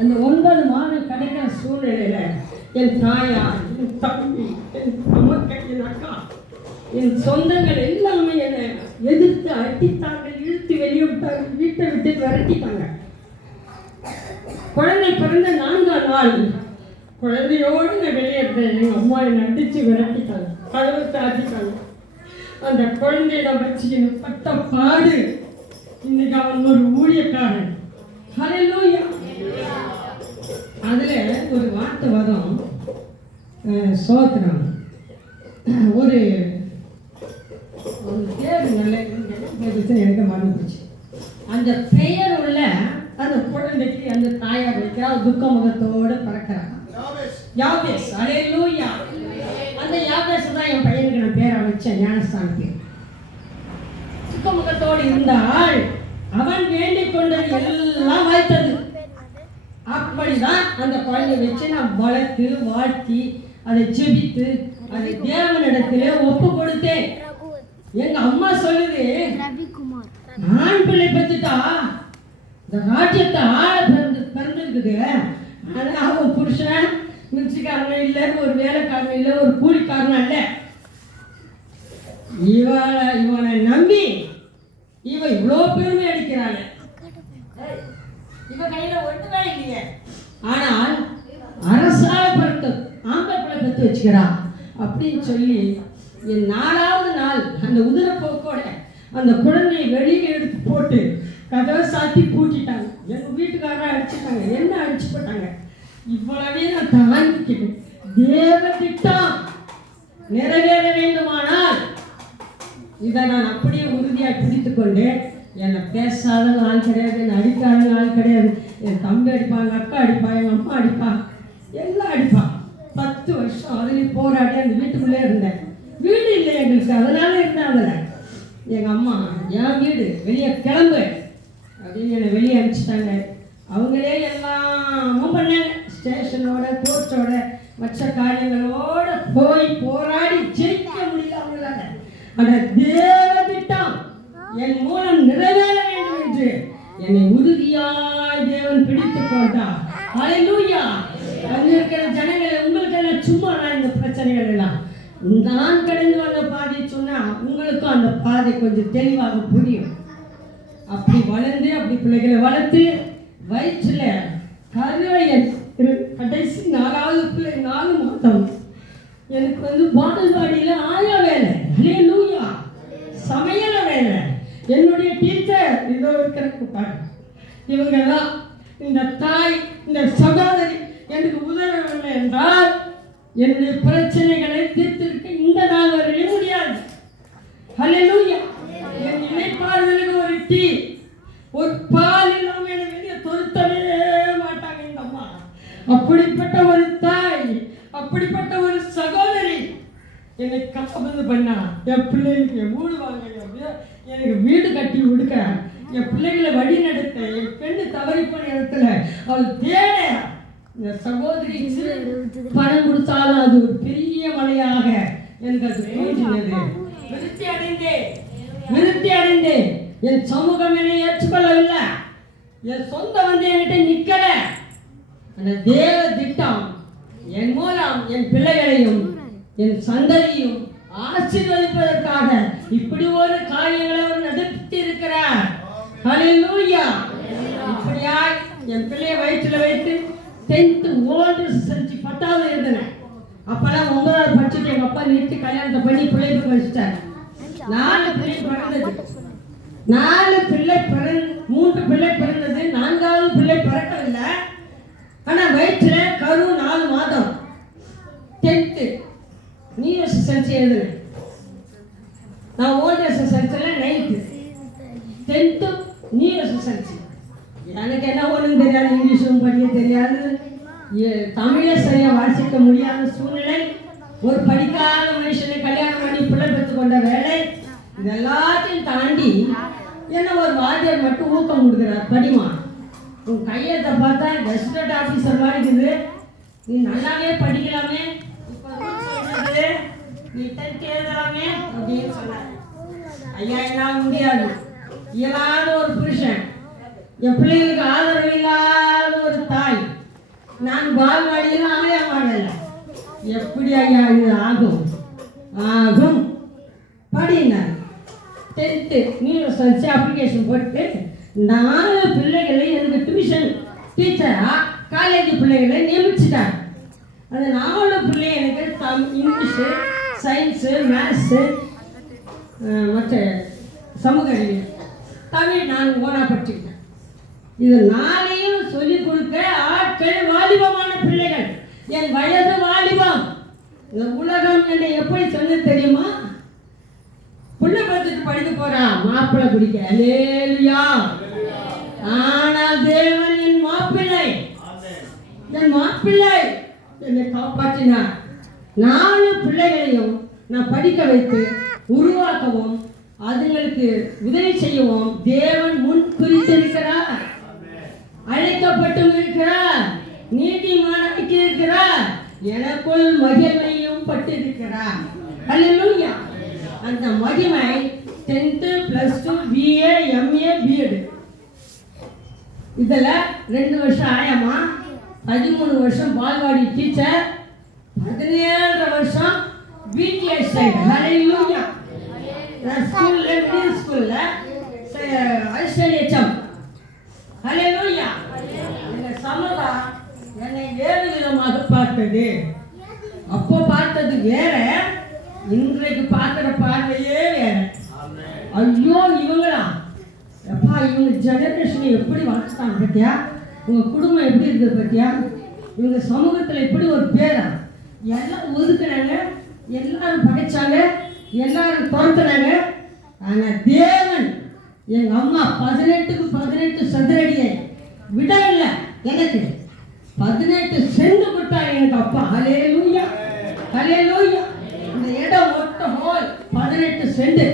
அந்த ஒன்பது மாதம் கிடைக்கிற சூழ்நிலையில என் தாயார் என் தம்பி என் அம்மக்கள் என் அக்கா என் சொந்தங்கள் எல்லாமே என்னை எதிர்த்து அடித்தாங்க இழுத்து வெளியே விட்டாங்க வீட்டை விட்டு விரட்டிட்டாங்க. குழந்தை பிறந்த நான்காம் நாள் குழந்தையோடு நான் வெளியே எங்கள் அம்மா என்னை அடித்து விரட்டிட்டாங்க கதவை தாத்திட்டாங்க அந்த குழந்தைய வச்சு எனக்கு பட்ட பாடு. இன்னைக்கு அவன் ஒரு ஊழியக்காரன். ஹலோ அதுல அடுத்த வார்த்தை சோத்ரம் ஒரு ஒரு பேர் நல்ல எனக்கு மறந்துச்சு அந்த பெயர் உள்ள அந்த குழந்தைக்கு அந்த தாயார் வைக்கிறா துக்க முகத்தோடு பறக்கிறான். யாபேஸ். அலேலூயா அந்த யாபேஸ் தான் என் பையனுக்கு நான் பேரை வச்சேன் ஞானஸ்தான பேர் துக்க முகத்தோடு இருந்தால் அவன் வேண்டிக் கொண்டது எல்லாம் வாய்த்தது அப்படிதான் அந்த குழந்தைய வச்சு நான் வளர்த்து வாழ்த்தி அதை செபித்து அதை தேவனிடத்திலே ஒப்பு கொடுத்தேன். எங்க அம்மா சொல்லுது ஆண் பிள்ளை பெற்றுட்டா இந்த ராஜ்யத்தை ஆள பிறந்து பிறந்திருக்குது. ஆனா அவன் புருஷன் மில்சிக்காரன் இல்லை ஒரு வேலைக்காரன் இல்லை ஒரு கூலிக்காரன் இல்லை இவனை இவனை நம்பி இவ இவ்வளோ பெருமை அடிக்கிறாள். இவ கையில ஒண்ணுமே இல்லையே. ஆனால் அரசால பிறந்த ஆம்பளை பிள்ளை பெற்று வச்சுக்கிறான். அப்படின்னு சொல்லி என் நாலாவது நாள் அந்த உதிரப்போக்கோட அந்த குழந்தையை வெளியே எடுத்து போட்டு கதவை சாத்தி பூட்டிட்டாங்க. எங்க வீட்டுக்காரரை அடிச்சுட்டாங்க. என்ன அடிச்சு போட்டாங்க? இவ்வளவே நான் தாங்கிக்கிட்டேன். தேவ திட்டம் நிறைவேற வேண்டுமானால் இதை நான் அப்படியே உறுதியாக பிடித்து என்னை பேசாத ஆள் கிடையாது என்னை அடிக்காத ஆள் கிடையாது. என் தம்பி அடிப்பான் எங்கள் அக்கா அடிப்பா எங்கள் அம்மா அடிப்பா. எல்லாம் அடிப்பா. பத்து வருஷம் அதுலேயும் போராடி அந்த வீட்டுக்குள்ளே இருந்தேன். வீடு இல்லை எங்களுக்கு அதனால இருந்தேன் அதில் எங்கள் அம்மா என் வீடு வெளியே கிளம்பு. அப்படின்னு என்னை வெளியே அனுப்பிச்சிட்டாங்க. அவங்களே எல்லாமும் பண்ணாங்க. ஸ்டேஷனோட கோர்ட்டோட மற்ற காரியங்களோட போய் போராடி ஜெயிக்க முடியல அவங்களால. அந்த தேவ என் மூலம் நிறைவேற வேண்டும் என்று என்னை உறுதியாய் தேவன் பிடித்துக் கொண்டார். அலையூயா அங்க ஜனங்களை உங்களுக்கு எல்லாம் சும்மா நான் இந்த பிரச்சனைகள் எல்லாம்? நான் கடந்து வந்த பாதை சொன்னா உங்களுக்கும் அந்த பாதை கொஞ்சம் தெளிவாக புரியும். அப்படி வளர்ந்து அப்படி பிள்ளைகளை வளர்த்து வயிற்றுல கருவையன் கடைசி நாலாவது பிள்ளை நாலு மாதம் எனக்கு வந்து பாடல்வாடியில் ஆயா வேலை. லூயா சமையல வேலை. என்னுடைய டீச்சர் இதோ இருக்கிற குப்பாரு இவங்க தான் இந்த தாய் இந்த சகோதரி எனக்கு உதவவில்லை என்றால் என்னுடைய பிரச்சனைகளை தீர்த்திருக்க இந்த நாள் வரையிலும் முடியாது. ஹalleluya என் இணைப்பாளர்களுக்கு ஒரு டீ ஒரு பால் இல்லாமல் எனக்கு வெளியே தொருத்தவே மாட்டாங்க இந்த அம்மா. அப்படிப்பட்ட ஒரு தாய் அப்படிப்பட்ட ஒரு சகோதரி என்னை காப்பது பண்ணா. என் பிள்ளைகளுக்கு மூடுவாங்க அப்படியே வாங்க எனக்கு வீடு கட்டி விடுக்க என் பிள்ளைகளை வழி நடத்த என் பெண்ணு தவறி போன இடத்துல அவள் தேட. இந்த சகோதரி பணம் கொடுத்தாலும் அது ஒரு பெரிய மலையாக எனக்கு அது தோன்றினது விருத்தி அடைந்தேன். விருத்தி அடைந்தேன். என் சமூகம் என்னை ஏற்றுக்கொள்ளவில்லை. என் சொந்த வந்து என்கிட்ட நிக்கல. அந்த தேவ திட்டம் என் மூலம் என் பிள்ளைகளையும் என் சந்ததியும் ஆசீர்வதிப்பதற்காக இப்படி ஒரு காரியங்களை அவர் நடத்தி இருக்கிறார் ஹalleluya. இப்படியா என் பிள்ளைய வயிற்றுல வைத்து டென்த்து ஓல்டு செஞ்சு பத்தாவது இருந்தேன் அப்பெல்லாம் ஒன்பதாவது படிச்சுட்டு எங்க அப்பா நிறுத்தி கல்யாணத்தை பண்ணி பிள்ளைக்கு வச்சுட்டாரு. நாலு பிள்ளை பிறந்தது. நாலு பிள்ளை பிறந்து மூன்று பிள்ளை பிறந்தது. நான்காவது பிள்ளை பிறக்கல ஆனா வயிற்றுல கரு நாலு மாதம். டென்த்து நியூ செஞ்சு எழுதுனேன் நான் ஓல்டு எஸ்எஸ்எல்சியில் நைன்த்து டென்த்து நியூ எஸ்எஸ்எல்சி எனக்கு என்ன ஒன்றும் தெரியாது இங்கிலீஷும் படிக்க தெரியாது. தமிழை சரியாக வாசிக்க முடியாத சூழ்நிலை. ஒரு படிக்காத மனுஷனை கல்யாணம் பண்ணி பிள்ளை பெற்று கொண்ட வேலை. இது எல்லாத்தையும் தாண்டி என்ன ஒரு வாத்தியார் மட்டும் ஊக்கம் கொடுக்குறார் படிமா. உன் கையத்தை பார்த்தா ரெசிடென்ட் ஆஃபீஸர் மாதிரி இருக்குது. நீ நல்லாவே படிக்கலாமே. இப்போ நீ டென்த் எழுதலாமே அப்படின்னு சொன்னார் ஐயா என்னால் முடியாது. இயலாத ஒரு புருஷன். என் பிள்ளைகளுக்கு ஆதரவு இல்லாத ஒரு தாய். நான் பால்வாடியில் அமைய மாடல எப்படி ஐயா இது ஆகும்? ஆகும். படினார் டென்த்து. நியூஸ் வச்சு அப்ளிகேஷன் போட்டு நாலு பிள்ளைகளை எனக்கு டியூஷன் டீச்சராக காலேஜ் பிள்ளைகளை நியமிச்சிட்டாங்க. அந்த நாலு பிள்ளை எனக்கு தம் இங்கிலீஷு சயின்ஸு மேத்ஸு மற்ற சமூக அறிவியல் தமிழ் நான் ஓனாக படிச்சுக்கிட்டேன் இது நாளையும் சொல்லிக் கொடுக்க ஆட்கள் வாலிபமான பிள்ளைகள். என் வயது வாலிபம். இந்த உலகம் என்னை எப்படி சொன்ன தெரியுமா? புள்ள பார்த்துட்டு படிக்க போறான் மாப்பிள்ளை பிடிக்க அலேலுயா ஆனால் தேவன் என் மாப்பிள்ளை. என் மாப்பிள்ளை என்னை காப்பாற்றினார். நாலு பிள்ளைகளையும் நான் படிக்க வைத்து உருவாக்கவும் அதுங்களுக்கு உதவி செய்யவும் தேவன் முன் குறித்திருக்கிறார். அழைக்கப்பட்டும் இருக்கிறார் நீதிமானாக்கி இருக்கிறார். எனக்குள் மகிமையும் பட்டிருக்கிறார். அல்லா அந்த மகிமை tenth plus two BA MA B Ed இதில் ரெண்டு வருஷம் ஆயமா? பதிமூணு வருஷம் பால்வாடி டீச்சர் பதினேழு வருஷம் வீட்டில் ஸ்டைல் ஹalleluya நான் ஸ்கூல்ல மிடில் ஸ்கூல்ல ஐஸ்வர்யம் ஹெச்எம் ஹalleluya இந்த சமூகம் என்னை வேறு விதமாக பார்த்தது. அப்போ பார்த்தது வேற இன்றைக்கு பார்க்குற பார்வையே வேற. ஐயோ இவங்களா? எப்பா இவங்க ஜெனரேஷனை எப்படி வளர்த்தாங்க பத்தியா? உங்க குடும்பம் எப்படி இருக்குது பத்தியா? இவங்க சமூகத்தில் எப்படி ஒரு பேரா? எல்லாம் ஒதுக்குனாங்க எல்லாரும் படைச்சாங்க எல்லாரும் துரத்துனாங்க. ஆனால் தேவன் எங்க அம்மா பதினெட்டுக்கு பதினெட்டு சதுரடியை விடவில்லை. எனக்கு பதினெட்டு செண்டு கொடுத்தாங்க எனக்கு அப்பா. ஹலே லூயா ஹலே லூயா இந்த இடம் ஒட்ட ஹோல் பதினெட்டு செண்டு.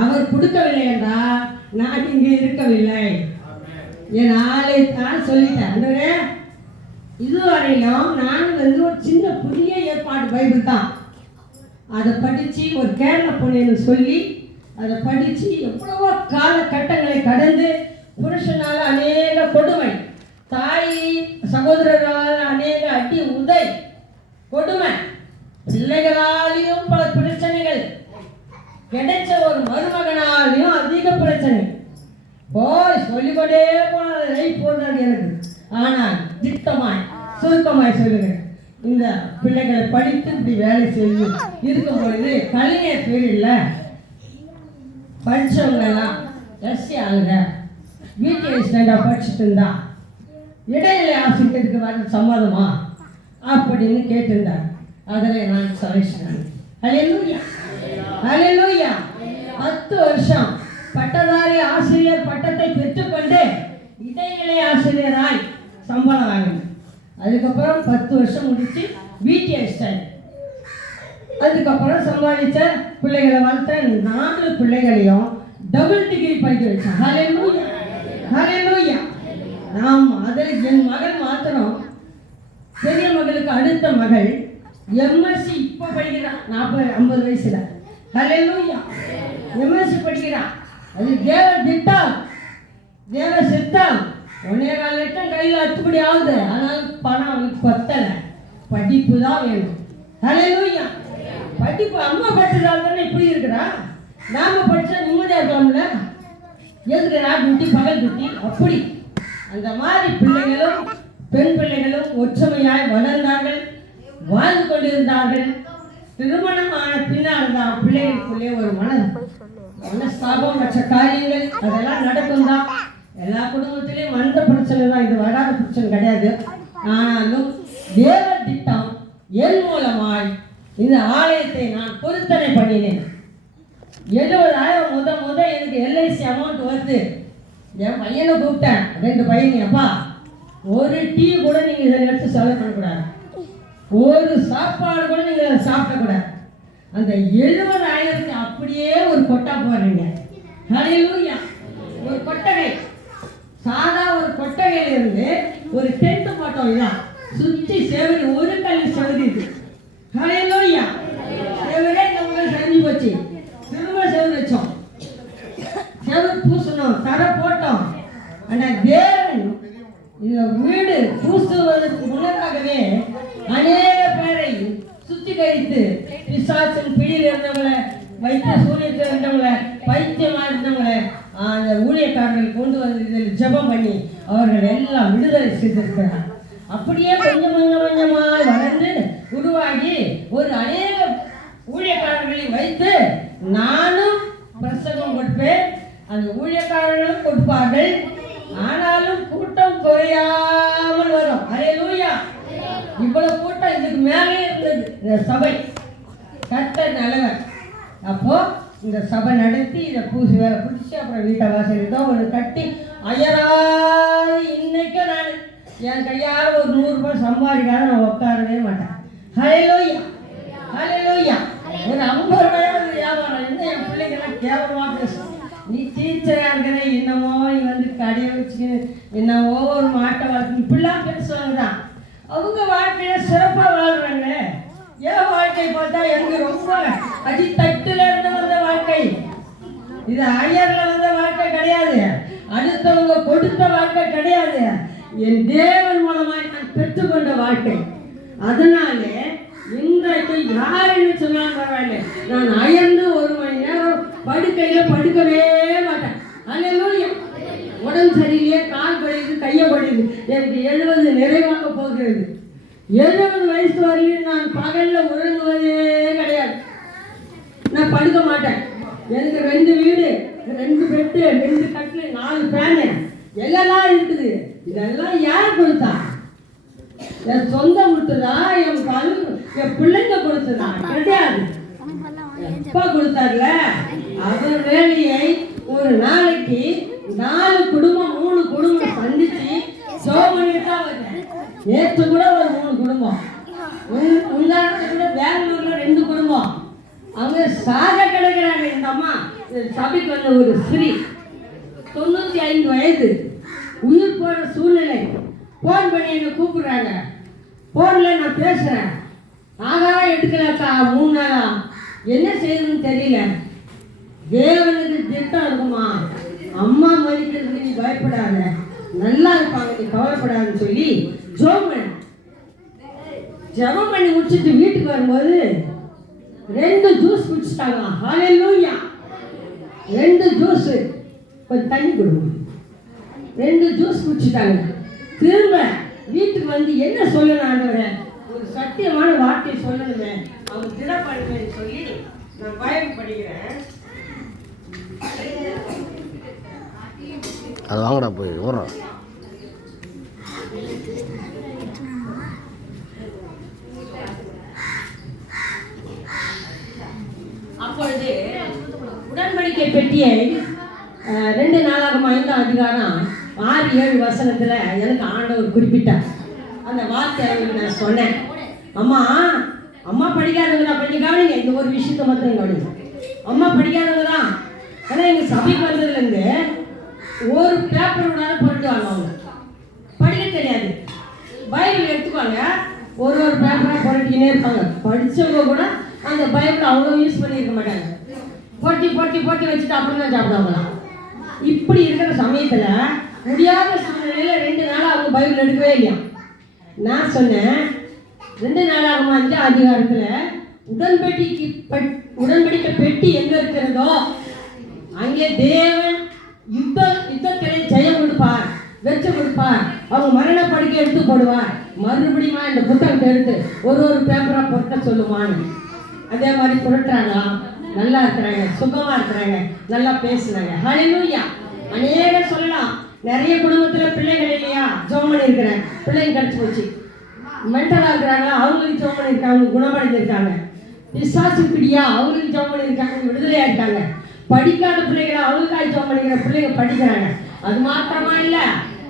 அவர் கொடுக்கவில்லை என்றால் நான் இங்கே இருக்கவில்லை. என் ஆளை தான் சொல்லிட்டேன். ஆண்டவரே, இதுவரையிலும் நான் வந்து ஒரு சின்ன புதிய ஏற்பாடு பைபிள் தான். அதை படித்து ஒரு கேரள பொண்ணுன்னு சொல்லி அதை படித்து எவ்வளவோ காலகட்டங்களை கடந்து புருஷனால் அநேக கொடுமை தாய் சகோதரரால் அநேக அடி உதை கொடுமை பிள்ளைகளாலையும் பல பிரச்சனைகள் கிடைச்ச ஒரு மருமகனாலையும் அதிக பிரச்சனை. போய் சொல்லிக்கொண்டே போன லைஃப் போடுறாரு எனக்கு. ஆனால் திட்டமாய் சுருக்கமாக சொல்லுங்க இந்த பிள்ளைகளை படித்து இப்படி வேலை செய்யும் இருக்கும் பொழுது கலைஞர் பீரியடில் படித்தவங்க எல்லாம் எஸ்சி ஆளுங்க. வீட்டில் ஸ்டாண்டாக படிச்சுட்டு இருந்தா இடைநிலை ஆசிரியருக்கு வர சம்மதமா? அப்படின்னு கேட்டிருந்தார். அதில் நான் செலக்ஷன் அலையலூயா அலையலூயா பத்து வருஷம் பட்டதாரி ஆசிரியர் பட்டத்தை பெற்றுக்கொண்டு இடைநிலை ஆசிரியராய் சம்பளம் வாங்கினேன் அதுக்கப்புறம் பத்து வருஷம் முடிச்சு பிடிஎஸ் ஸ்டைல் அதுக்கப்புறம் சம்பாதிச்ச பிள்ளைகளை வளர்த்த நாலு பிள்ளைகளையும் டபுள் டிகிரி படிக்க வச்சேன். ஹalleluya ஹalleluya நாம் அதில் என் மகள் மாத்திரம் பெரிய மகளுக்கு அடுத்த மகள் எம்எஸ்சி இப்போ படிக்கிறான் நாற்பது ஐம்பது வயசுல. ஹalleluya எம்எஸ்சி படிக்கிறான் அது தேவ திட்டம். தேவ சித்தம். ஒன்னே கால் லட்சம் கையில் அத்துப்படி ஆகுது. ஆனால் பணம் அவனுக்கு பத்தல. படிப்பு தான் வேணும். ஹalleluya. படிப்பு அம்மா படிச்சதால தானே இப்படி இருக்கிறா? நாம படிச்சா நிம்மதியா இருக்கலாம்ல? எதுக்கு நான் குட்டி பகல் குட்டி? அப்படி. அந்த மாதிரி பிள்ளைகளும் பெண் பிள்ளைகளும் ஒற்றுமையாய் வளர்ந்தார்கள் வாழ்ந்து கொண்டிருந்தார்கள். ஆன பின்னால் தான் பிள்ளைகளுக்குள்ளே ஒரு மன மனஸ்தாபம் மற்ற காரியங்கள் அதெல்லாம் நடக்கும் தான் எல்லா குடும்பத்திலையும் வந்த பிரச்சனை தான். இது வராத பிரச்சனை கிடையாது. ஆனாலும் தேவ திட்டம் என் மூலமாய் இந்த ஆலயத்தை நான் பொருத்தனை பண்ணினேன். எழுபதாயிரம் முத முத எனக்கு எல்ஐசி அமௌண்ட் வருது. என் பையனை கூப்பிட்டேன். ரெண்டு பையன் அப்பா ஒரு டீ கூட நீங்கள் இதில் எடுத்து செலவு பண்ணக்கூடாது. ஒரு சாப்பாடு கூட நீங்கள் சாப்பிடக்கூடாது. அந்த எழுபதாயிரத்தை அப்படியே ஒரு கொட்டா போடுறீங்க. ஹalleluya. ஒரு கொட்டகை. சாதா ஒரு கொட்டகையில இருந்து ஒரு டென்ட் போட்டோம் இதான் சுற்றி செவரி ஒரு கல் செவரி இது. ஹalleluya செவரே நம்ம சரிஞ்சு போச்சு. திரும்ப செவரி வச்சோம். செவரு பூசணும் தர போட்டோம். ஆனால் தேவன் இந்த வீடு பூசுவதற்கு முன்னதாகவே அநேக பேரை சுத்திகரித்து பிசாசின் பிடியில் இருந்தவங்களை வைத்த சூரியத்தில் இருந்தவங்களை பைத்தியமா இருந்தவங்களை அந்த ஊழியக்காரர்கள் கொண்டு வந்து இதில் ஜெபம் பண்ணி அவர்கள் எல்லாம் விடுதலை செய்திருக்கிறார். அப்படியே கொஞ்சம் கொஞ்சம் கொஞ்சமாக வளர்ந்து உருவாகி ஒரு அநேக ஊழியக்காரர்களை வைத்து நானும் பிரசங்கம் கொடுப்பேன். அந்த ஊழியக்காரர்களும் கொடுப்பார்கள். ஆனாலும் கூட்டம் குறையாமல் வரும். அரே லூயா இவ்வளவு கூட்டம் இதுக்கு மேலே இருந்தது. இந்த சபை. கர்த்தர் நல்லவர் அப்போ இந்த சபை நடத்தி இதை பூசி வேற பிடிச்சி அப்புறம் வீட்டை வாசல் ஏதோ ஒரு கட்டி அயராது இன்னைக்கும் நான் என் கையால் ஒரு நூறு ரூபாய் சம்பாதிக்காத நான் உட்காரவே மாட்டேன். ஹalleluya லோய்யா ஒரு ஐம்பது ரூபாயாவது வியாபாரம். என்ன என் பிள்ளைங்கெல்லாம் கேவலமாக பேசும் நீ டீச்சராக இருக்கிற என்னமோ நீ வந்து கடையை வச்சு என்னவோ ஒரு மாட்டை வளர்த்து இப்படிலாம் பேசுவாங்க தான் அவங்க வாழ்க்கையில சிறப்பாக வாழ்றாங்க என் வாழ்க்கை பார்த்தா எனக்கு ரொம்ப அடி தட்டில் இருந்தவர் இது ஐயர்ல வந்த வாழ்க்கை கிடையாது. அடுத்தவங்க கொடுத்த வாழ்க்கை கிடையாது. என் தேவன் மூலமாய் நான் பெற்றுக்கொண்ட வாழ்க்கை. அதனாலே இன்றைக்கு யாருன்னு என்ன சொன்னாலும் பரவாயில்ல. நான் அயர்ந்து ஒரு மணி நேரம் படுக்கையில படுக்கவே மாட்டேன். அல்லேலூயா உடம்பு சரியில்லையே கால் படியுது கையை படியுது எனக்கு எழுபது நிறைவாக போகிறது. எழுபது வயசு வரையும் நான் பகல்ல ஒரு கிடையாது நான் படுக்க மாட்டேன் எனக்கு ரெண்டு வீடு ரெண்டு பெட்டு இருக்குது நாலு ஃபேனு எல்லாம் இருக்குது. இதெல்லாம் யார் கொடுத்தா? என் சொந்தம் கொடுத்ததா என் கல் என் பிள்ளைங்க கொடுத்ததா? கிடையாது அப்பா கொடுத்தார்ல? அவர் வேலையை ஒரு நாளைக்கு நாலு குடும்பம் மூணு குடும்பம் சந்திச்சு சோமனிட்டு தான் வருது நேற்று கூட ஒரு மூணு குடும்பம். உங்க- கூட பெங்களூர்ல ரெண்டு குடும்பம். அவங்க சாக கிடைக்கிறாங்க இந்த அம்மா. சபைக்கு வந்த ஒரு ஸ்ரீ தொண்ணூற்றி ஐந்து வயது. உயிர் போகிற சூழ்நிலை. ஃபோன் பண்ணி என்னை கூப்பிடுறாங்க. ஃபோனில் நான் பேசுகிறேன் ஆகாரம் எடுக்கலக்கா மூணு நாளா? என்ன செய்யணும்னு தெரியல. தேவனுக்கு திட்டம் இருக்குமா? அம்மா மறிக்கிறதுக்கு நீ பயப்படாத. நல்லா இருப்பாங்க நீ கவலைப்படாதுன்னு சொல்லி ஜோம் பண்ண ஜெபம் பண்ணி முடிச்சுட்டு வீட்டுக்கு வரும்போது ரெண்டு ஜூஸ் குடிச்சிட்டாங்க ஹalleluya ரெண்டு ஜூஸு கொஞ்சம் தண்ணி கொடுங்க. ரெண்டு ஜூஸ் குடிச்சிட்டாங்க. திரும்ப வீட்டுக்கு வந்து என்ன சொல்லணும் ஆண்டவரே? ஒரு சத்தியமான வார்த்தை சொல்லணுமே. அவங்க திடப்படுவேன்னு சொல்லி நான் பயம் படிக்கிறேன் அது வாங்கடா போய் ஓடுறோம் அப்பொழுது உடன்படிக்கை பெட்டியை ரெண்டு நாளாகும் ஐந்தாம் அதிகாரம் ஆறு ஏழு வசனத்தில் எனக்கு ஆண்டவர் குறிப்பிட்டார். அந்த வார்த்தை நான் சொன்னேன். அம்மா அம்மா படிக்காதவங்களா தான் கவனிங்க. இந்த ஒரு விஷயத்தை மாத்திரம் கவனிங்க. அம்மா படிக்காதவங்க தான் ஆனால் எங்கள் சபைக்கு வந்ததுலேருந்து ஒரு பேப்பர் விடாத புரட்டுவாங்க அவங்க படிக்க தெரியாது. பைபிள் எடுத்துக்குவாங்க ஒரு ஒரு பேப்பராக புரட்டிக்கினே இருப்பாங்க. படிச்சவங்க கூட அந்த பைபிள் அவ்வளோ யூஸ் பண்ணியிருக்க மாட்டாங்க. பொட்டி பொட்டி பொட்டி வச்சுட்டு அப்புறம் தான் சாப்பிடுவாங்களாம். இப்படி இருக்கிற சமயத்தில் முடியாத சூழ்நிலையில ரெண்டு நாளாக அவங்க பைபிள் எடுக்கவே இல்லையா? நான் சொன்னேன் ரெண்டு நாளாகுமா இந்த அதிகாரத்தில் உடன்படிக்கை பட்- உடன்படிக்கை பெட்டி எங்க இருக்கிறதோ அங்கே தேவன் யுத்த யுத்தத்திலே ஜெயம் கொடுப்பார் வெற்றி கொடுப்பார். அவங்க மரண படுக்கை எடுத்து போடுவார். மறுபடியும் இந்த புத்தகத்தை எடுத்து ஒரு ஒரு பேப்பரா பொருட்ட சொல்லுவான்னு அதே மாதிரி புரட்டுறாங்களாம். நல்லா இருக்கிறாங்க சுகமா இருக்கிறாங்க நல்லா பேசுனாங்க ஹலிலூயா அநேக சொல்லலாம் நிறைய குடும்பத்துல பிள்ளைகள் இல்லையா? ஜோம் பண்ணியிருக்கிறேன் பிள்ளைங்க கிடைச்சு போச்சு. மென்டலாக இருக்கிறாங்களா? அவங்களுக்கு ஜோம் பண்ணியிருக்காங்க குணமடைஞ்சிருக்காங்க. விசாசி பிடியா? அவங்களுக்கு ஜோம் பண்ணியிருக்காங்க விடுதலையா இருக்காங்க. படிக்காத பிள்ளைகளை அவங்களுக்காக ஜோம் பண்ணிக்கிற பிள்ளைங்க படிக்கிறாங்க. அது மாத்திரமா இல்ல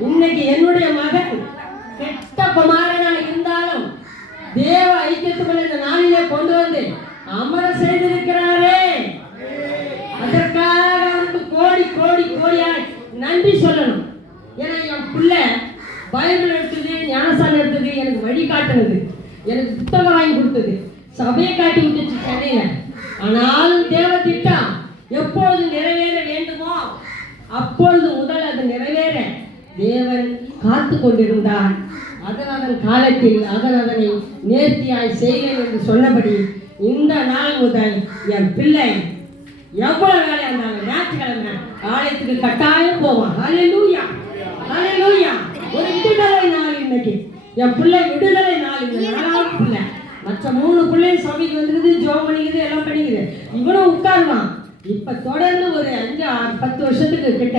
இன்னைக்கு என்னுடைய மகன் கெட்ட குமாரனாக இருந்தாலும் தேவ ஐக்கியத்துக்குள்ள இந்த நாளிலே கொண்டு வந்து அமர செய்திருக்கிறாரே அதற்காக அவருக்கு கோடி கோடி கோடியாய் நன்றி சொல்லணும் ஏன்னா என் பிள்ளை பைபிள் எடுத்தது ஞானசானம் எடுத்தது எனக்கு வழி காட்டுனது எனக்கு புத்தகம் வாங்கி கொடுத்தது. சபையை காட்டி விட்டுச்சு சென்னையில. ஆனாலும் தேவ திட்டம் எப்பொழுது நிறைவேற வேண்டுமோ அப்பொழுது முதல் அது நிறைவேற தேவன் காத்து கொண்டிருந்தான் அதன் அதன் காலத்தில் அதன் அதனை நேர்த்தியாய் செய்வேன் என்று சொன்னபடி இந்த நாள் முதல் என் பிள்ளை எவ்வளவு வேலையா இருந்தாங்க ஞாயிற்றுக்கிழமை ஆலயத்துக்கு கட்டாயம் போவான். ஹalleluya! ஹalleluya! ஒரு விடுதலை நாள் இன்னைக்கு. என் பிள்ளை விடுதலை நாள் இந்த நாலாவது பிள்ளை. மற்ற மூணு பிள்ளையும் சபைக்கு வந்துருக்குது ஜோம் பண்ணிக்குது எல்லாம் பண்ணிக்குது. இவனும் உட்காருவான். இப்ப தொடர்ந்து ஒரு அஞ்சு ஆறு பத்து வருஷத்துக்கு கிட்ட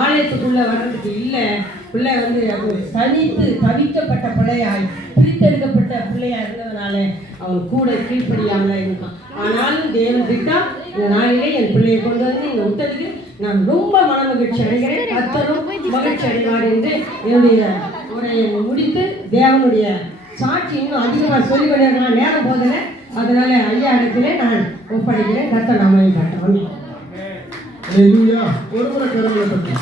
ஆலயத்துக்குள்ள வர்றதுக்கு இல்லை. பிள்ளை வந்து அது தனித்து தவிக்கப்பட்ட பிள்ளையாய் பிரித்தெடுக்கப்பட்ட பிள்ளையா இருந்ததுனால அவன் கூட கீழ்ப்படியாமல இருக்கான். ஆனாலும் தேவன் திட்டம் இந்த நாளிலே என் பிள்ளையை கொண்டு வந்து இங்க விட்டதுக்கு நான் ரொம்ப மன மகிழ்ச்சி அடைகிறேன். கத்தரும் மகிழ்ச்சி அடைவார் என்று என்னுடைய உரையை முடித்து தேவனுடைய சாட்சி இன்னும் அதிகமாக சொல்லி கொண்டிருக்கலாம் நேரம் போதில் அதனால ஐயா இடத்திலே நான் ஒப்படைக்கிறேன். கத்த நாமையும் காட்டவன் ஒரு முறை கரங்களை பற்றி